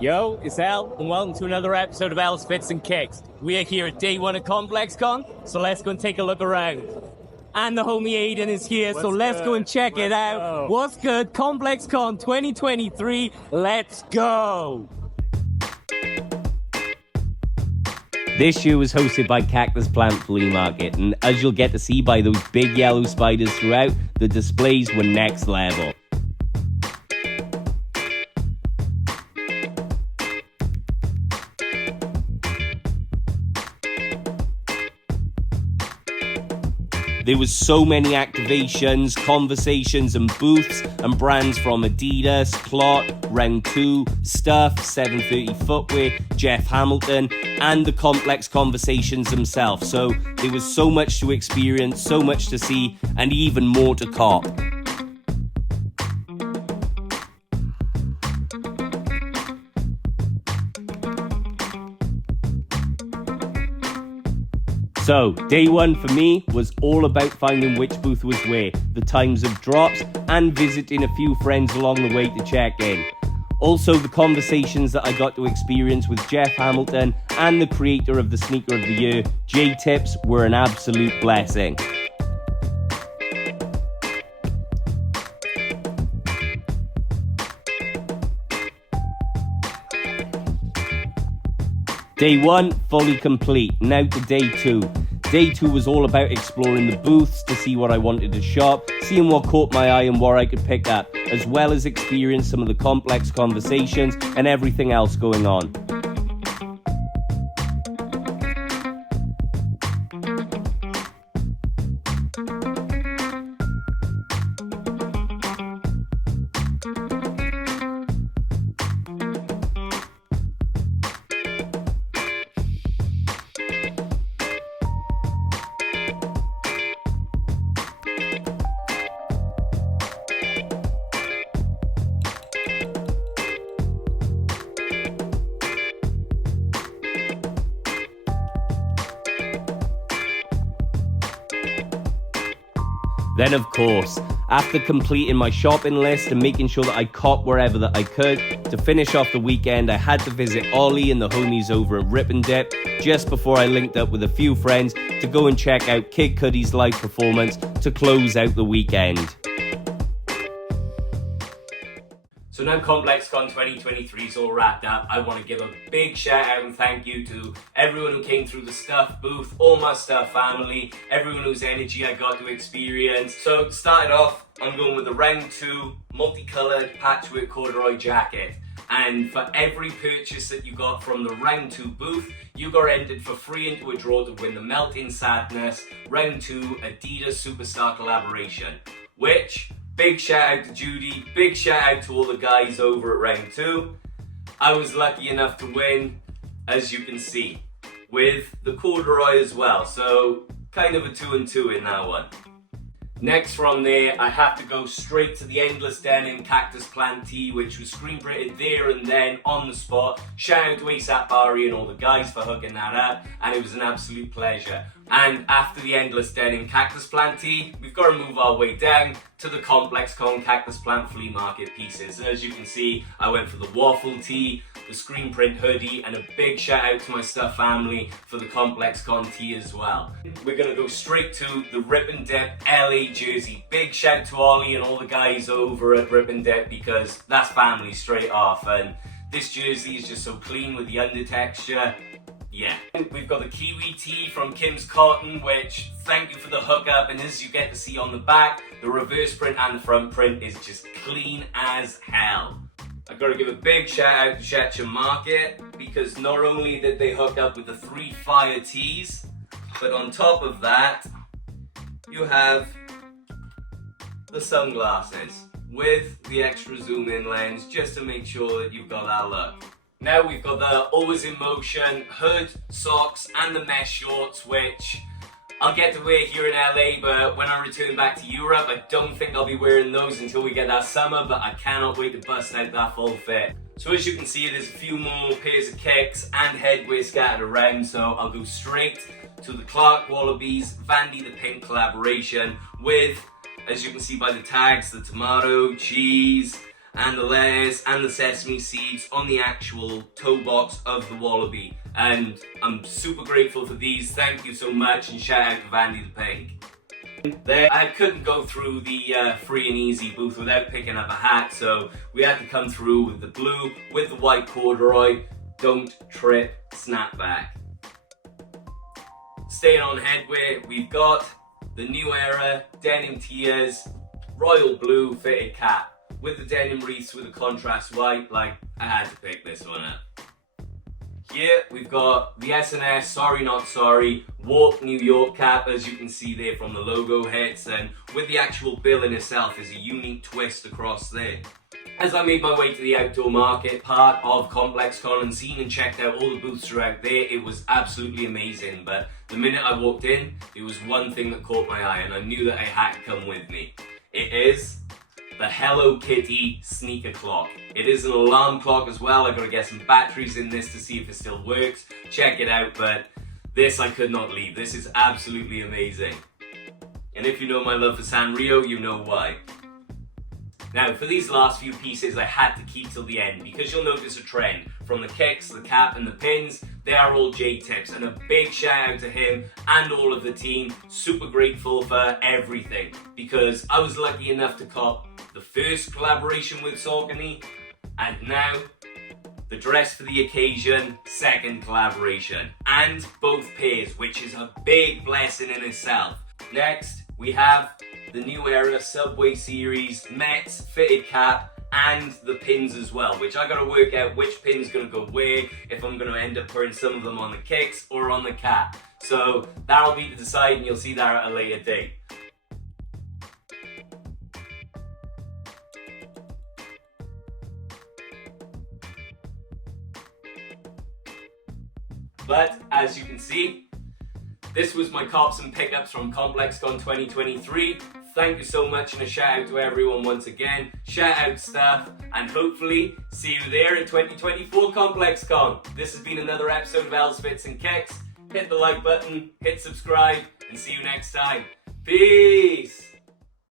Yo, it's Al, and welcome to another episode of Al's Fits and Kicks. We are here at day one of Complexcon, so let's go and take a look around. And the homie Aiden is here, so let's go and check it out. What's good? Complexcon 2023, let's go! This year was hosted by Cactus Plant Flea Market, and as you'll get to see by those big yellow spiders throughout, the displays were next level. There was so many activations, conversations and booths and brands from Adidas, Clot, Round 2, Stuff, 730 Footwear, Jeff Hamilton and the Complex Conversations themselves. So there was so much to experience, so much to see and even more to cop. So, day one for me was all about finding which booth was where, the times of drops, and visiting a few friends along the way to check in. Also, the conversations that I got to experience with Jeff Hamilton and the creator of the Sneaker of the Year, Jaetips, were an absolute blessing. Day one, fully complete. Now to day two. Day two was all about exploring the booths to see what I wanted to shop, seeing what caught my eye and what I could pick up, as well as experience some of the complex conversations and everything else going on. Then of course, after completing my shopping list and making sure that I caught wherever that I could, to finish off the weekend I had to visit Ollie and the homies over at Rip and Dip just before I linked up with a few friends to go and check out Kid Cudi's live performance to close out the weekend. So now Complexcon 2023 is all wrapped up. I want to give a big shout out and thank you to everyone who came through the Stuff booth, all my Stuff family, everyone whose energy I got to experience. So to start it off, I'm going with the Round 2 multicolored patchwork corduroy jacket. And for every purchase that you got from the Round 2 booth, you got entered for free into a draw to win the Melting Sadness Round 2 Adidas Superstar collaboration, which... big shout out to Judy, big shout out to all the guys over at Round 2. I was lucky enough to win, as you can see, with the corduroy as well. So kind of a 2 and 2 in that one. Next from there, I have to go straight to the Endless Denim Cactus Plant tee, which was screen printed there and then on the spot. Shout out to ASAP Barry and all the guys for hooking that up, and it was an absolute pleasure. And after the Endless Denim Cactus Plant tee, we've got to move our way down to the Complexcon Cactus Plant Flea Market pieces. And as you can see, I went for the waffle tee, the screen print hoodie, and a big shout out to my Stuff family for the Complexcon tee as well. We're going to go straight to the Rip and Dip LA jersey. Big shout to Ollie and all the guys over at Rip and Dip, because that's family straight off. And this jersey is just so clean with the under texture. Yeah. We've got the Kiwi tee from Kim's Cotton, which thank you for the hookup, and as you get to see on the back, the reverse print and the front print is just clean as hell. I've got to give a big shout out to Jaetips Market, because not only did they hook up with the 3 fire tees, but on top of that, you have the sunglasses with the extra zoom in lens just to make sure that you've got that look. Now we've got the Always in Motion hood, socks and the mesh shorts, which I'll get to wear here in LA, but when I return back to Europe, I don't think I'll be wearing those until we get that summer, but I cannot wait to bust out that full fit. So as you can see, there's a few more pairs of kicks and headwear scattered around, so I'll go straight to the Clark Wallabies Vandy the Pink collaboration with, as you can see by the tags, the tomato, cheese, and the layers and the sesame seeds on the actual toe box of the Wallaby. And I'm super grateful for these. Thank you so much, and shout out to Vandy the Pink. There, I couldn't go through the free and easy booth without picking up a hat, so we had to come through with the blue, with the white corduroy, don't trip, snapback. Staying on headwear, we've got the New Era denim tiers, royal blue fitted cap, with the denim wreaths with the contrast white. Like, I had to pick this one up. Here we've got the S&S Sorry Not Sorry Walk New York cap, as you can see there from the logo hits, and with the actual bill in itself is a unique twist across there. As I made my way to the outdoor market part of Complexcon and seen and checked out all the booths throughout there, it was absolutely amazing. But the minute I walked in, there was one thing that caught my eye, and I knew that it had to come with me. It is the Hello Kitty sneaker clock. It is an alarm clock as well. I gotta get some batteries in this to see if it still works. Check it out, but this I could not leave. This is absolutely amazing. And if you know my love for Sanrio, you know why. Now, for these last few pieces, I had to keep till the end because you'll notice a trend. From the kicks, the cap, and the pins, they are all Jaetips, and a big shout out to him and all of the team. Super grateful for everything because I was lucky enough to cop the first collaboration with Saucony, and now the dress for the occasion, second collaboration, and both pairs, which is a big blessing in itself. Next, we have the New Era Subway Series Mets fitted cap and the pins as well, which I gotta work out which pin's gonna go where, if I'm gonna end up putting some of them on the kicks or on the cap. So that'll be to decide, and you'll see that at a later date. But as you can see, this was my cops and pickups from Complexcon 2023. Thank you so much, and a shout out to everyone once again. Shout out stuff, and hopefully see you there at 2024 Complexcon. This has been another episode of L's Fits and Kicks. Hit the like button, hit subscribe, and see you next time. Peace!